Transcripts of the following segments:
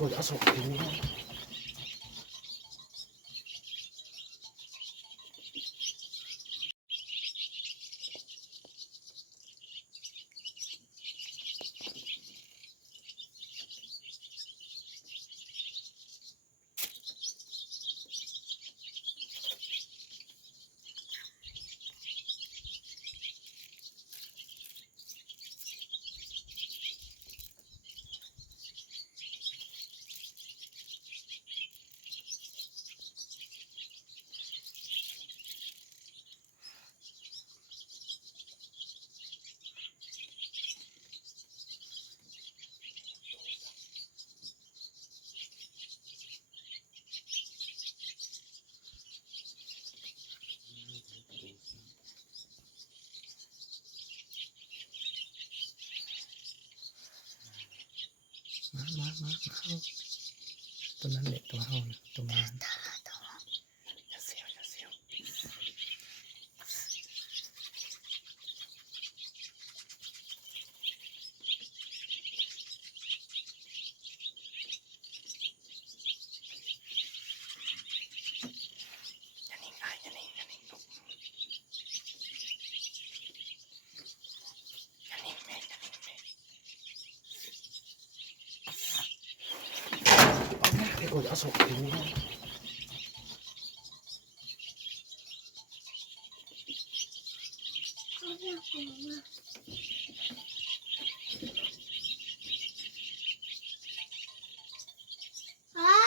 กดเอาศพ มามามามาเอาตัวนั้นเหละตัวเฮานะตัวมันอย่าเสียวอย่าเสียว อย่านิ่งอายอย่านิ่งอย่านิ่งลูกอย่านิ่งแม่อย่านิ่งแม่ เอาแม่ไปกดเอาศพทิ้งไว้ พ่อ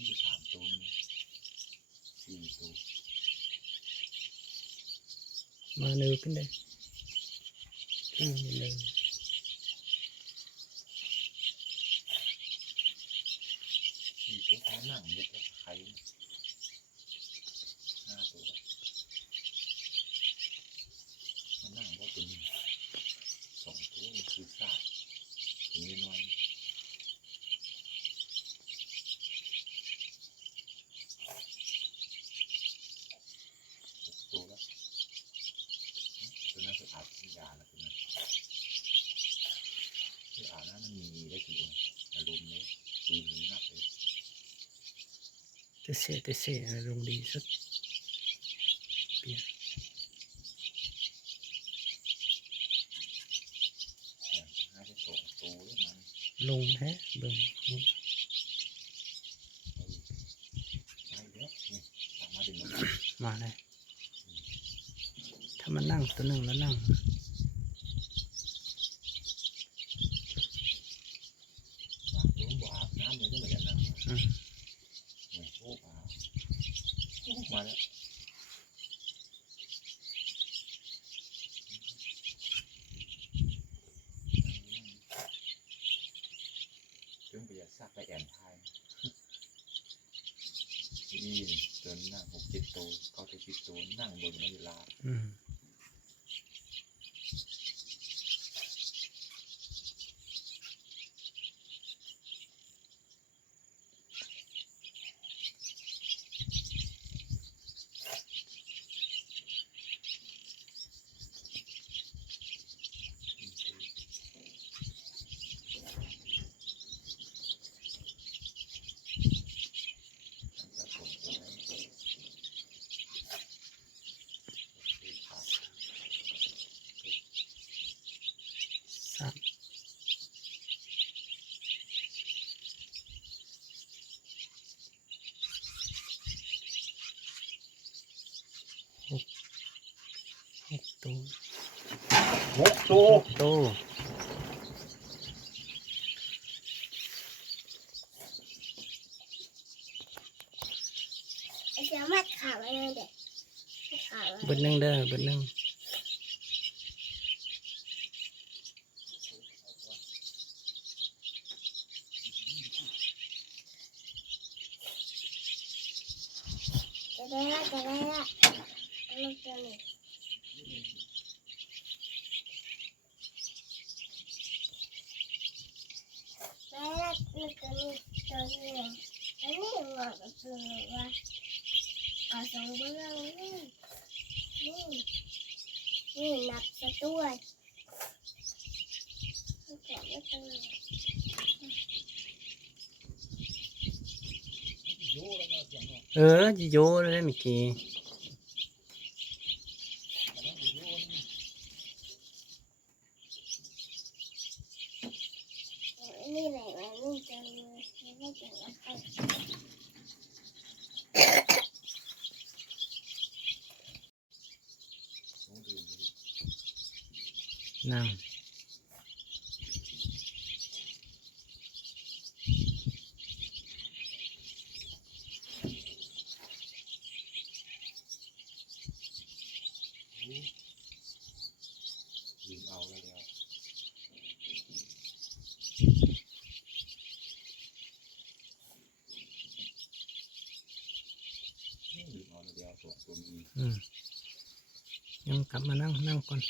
นี่สามตัวนี่ สี่ตัว มาเร็วขึ้นเลยขึ้นเลย สี่ตัวเขานั่งเย็ดแล้วใครห้าตัวมันนั่งว่าตัวหนึ่งสองตัวมันคือซากตัวน้อยหกตัวแล้วตัวนั้นคืออาบ ยาแล้วตัวนั้นคืออาบน้ำมันมีได้กี่องค์อารมณ์นี้ปืนมันหนักเลยเตะเสะเตะเสะอารมณ์ดีสุดเปลี่ยนอย่างห้าที่สองตัวแล้วมันลงแท้เบิ่งนี่เออมาอีกแล้วนี่กลับมาถึงแล้วมาเลยถ้ามันนั่งตัวหนึ่งแล้วนั่ง บางตัวบ่อาบน้ำเลยได้เหมือนกันนะ อืม เนี่ยโอ้อาบโอ้ มาแล้วจนไปอยากซักไปแอนทายนี่จนนั่งหกเจ็ดตัวเก้าตัวสิบตัวนั่งบนนั้นเวลา อืมสามหก หกตัวหกตัวหกตัวไอ้เจ้ามัดขาไว้เลยเด็กขาไว้เบิดหนึ่งเด้อเบิดหนึ่งจะได้ละจะได้ละลูกตัวนี้ นี่ก็นี่ตัวนี้อันนี้ว่าก็คือว่าเอาสองเบื้องนี่นี่นี่นับซะด้วยแกะไม่เนาะเสียงเนเออจิโยเลยเมื่อกี้อันนั้นโยนี่นี่ไหนวะ นี่จะมีไม่ถึงแล้วค่ะ ต้องดื่มนี่ นั่ง นี่ลืมเอาแล้วแล้วลืมเอาแล้วแล้วตัวตัวนี้ อืมยัง กลับมานั่งนั่งก่อน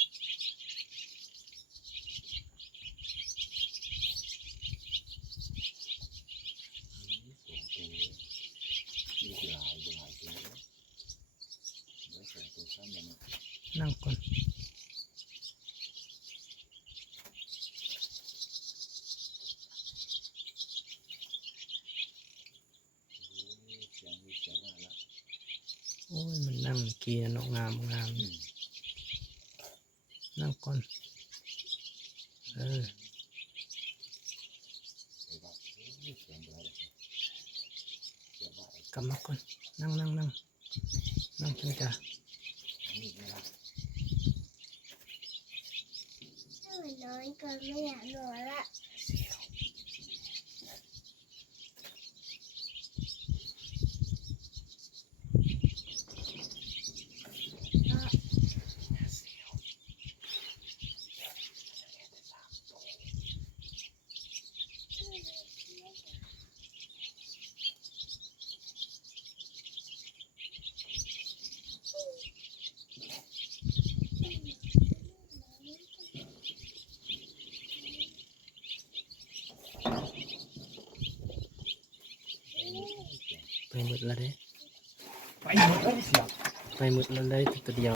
นั่งก่อนโอ้ย มันนั่งเกียร์นกงามงาม ก่อน เออกลับมาก่อน นั่งนั่งนั่งนั่งจังจ้ะนี่นะครับถ้านน้อยเกินไม่อยากนอนละ ไป หมดแล้วเด้ไปหมดแล้วเสียงไปหมดแล้วเลยตัวเดียว